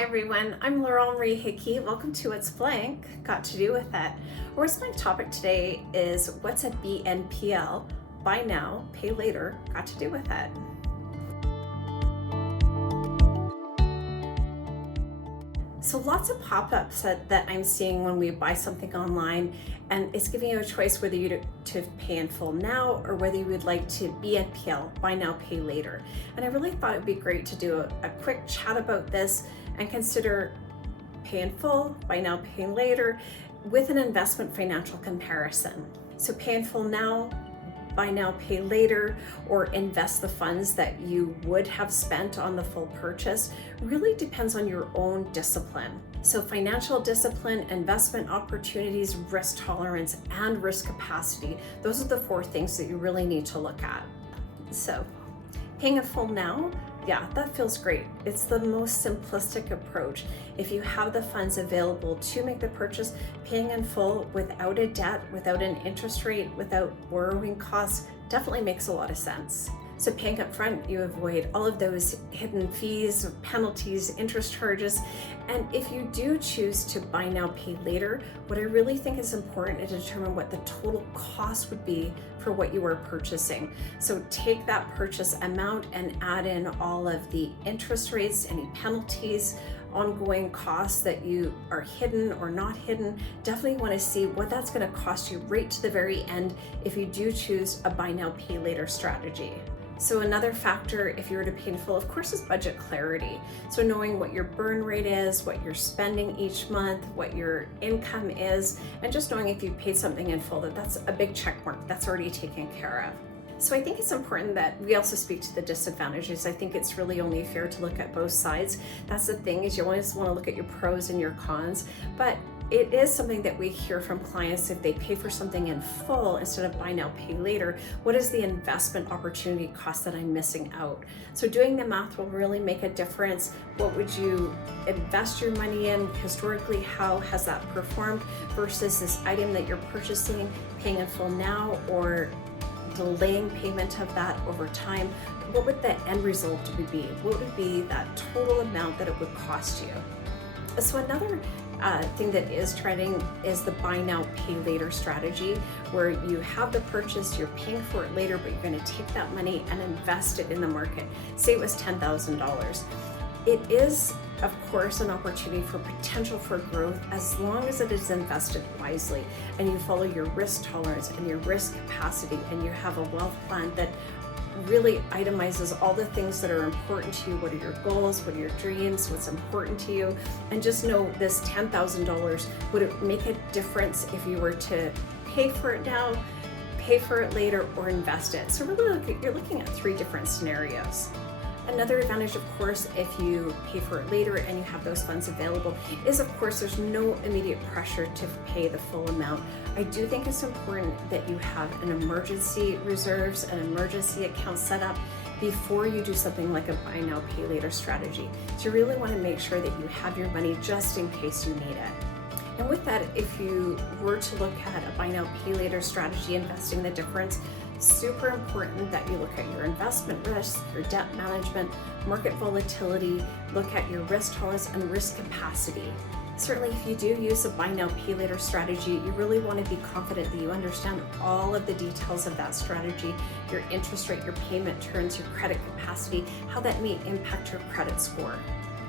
Hi everyone, I'm Laurel Marie Hickey. Welcome to What's Blank, Got to Do With It. Our What's Blank topic today is what's a BNPL, buy now, pay later, got to do with it. So lots of pop-ups that I'm seeing when we buy something online, and it's giving you a choice whether you to pay in full now or whether you would like to BNPL, buy now, pay later. And I really thought it'd be great to do a quick chat about this and consider pay in full, buy now, pay later with an investment financial comparison. So pay in full now, buy now, pay later, or invest the funds that you would have spent on the full purchase really depends on your own discipline. So financial discipline, investment opportunities, risk tolerance, and risk capacity, those are the four things that you really need to look at. So paying in full now, yeah, that feels great. It's the most simplistic approach. If you have the funds available to make the purchase, paying in full without a debt, without an interest rate, without borrowing costs, definitely makes a lot of sense. So paying up front, you avoid all of those hidden fees, penalties, interest charges. And if you do choose to buy now, pay later, what I really think is important is to determine what the total cost would be for what you are purchasing. So take that purchase amount and add in all of the interest rates, any penalties, ongoing costs that you are hidden or not hidden. Definitely want to see what that's going to cost you right to the very end if you do choose a buy now, pay later strategy. So another factor, if you were to pay in full, of course, is budget clarity. So knowing what your burn rate is, what you're spending each month, what your income is, and just knowing if you paid something in full, that's a big check mark, that's already taken care of. So I think it's important that we also speak to the disadvantages. I think it's really only fair to look at both sides. That's the thing, is you always want to look at your pros and your cons, but it is something that we hear from clients. If they pay for something in full instead of buy now, pay later, what is the investment opportunity cost that I'm missing out? So doing the math will really make a difference. What would you invest your money in? Historically, how has that performed versus this item that you're purchasing, paying in full now or delaying payment of that over time? What would the end result be? What would be that total amount that it would cost you? So another thing that is trending is the buy now, pay later strategy, where you have the purchase, you're paying for it later, but you're going to take that money and invest it in the market. Say it was $10,000. It is, of course, an opportunity for potential for growth as long as it is invested wisely and you follow your risk tolerance and your risk capacity and you have a wealth plan that really itemizes all the things that are important to you. What are your goals? What are your dreams? What's important to you? And just know this $10,000, would it make a difference if you were to pay for it now, pay for it later, or invest it? So really you're looking at three different scenarios. Another advantage, of course, if you pay for it later and you have those funds available, is of course there's no immediate pressure to pay the full amount. I do think it's important that you have an emergency reserves, an emergency account set up before you do something like a buy now, pay later strategy. So you really want to make sure that you have your money just in case you need it. And with that, if you were to look at a buy now, pay later strategy, investing the difference, super important that you look at your investment risk, your debt management, market volatility, look at your risk tolerance and risk capacity. Certainly, if you do use a buy now, pay later strategy, you really want to be confident that you understand all of the details of that strategy, your interest rate, your payment terms, your credit capacity, how that may impact your credit score.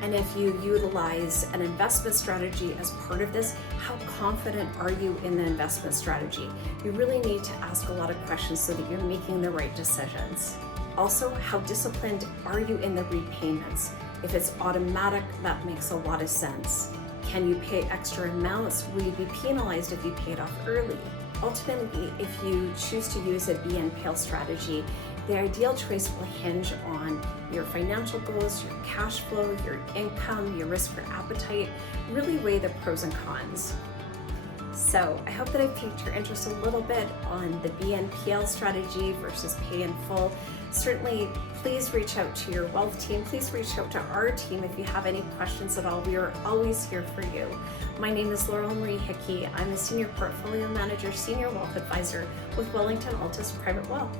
And if you utilize an investment strategy as part of this, how confident are you in the investment strategy? You really need to ask a lot of questions so that you're making the right decisions. Also, how disciplined are you in the repayments? If it's automatic, that makes a lot of sense. Can you pay extra amounts? Will you be penalized if you pay it off early? Ultimately, if you choose to use a BNPL strategy, the ideal choice will hinge on your financial goals, your cash flow, your income, your risk or appetite. Really weigh the pros and cons. So I hope that I've piqued your interest a little bit on the BNPL strategy versus pay in full. Certainly, please reach out to your wealth team. Please reach out to our team if you have any questions at all. We are always here for you. My name is Laurel Marie Hickey. I'm a Senior Portfolio Manager, Senior Wealth Advisor with Wellington Altus Private Wealth.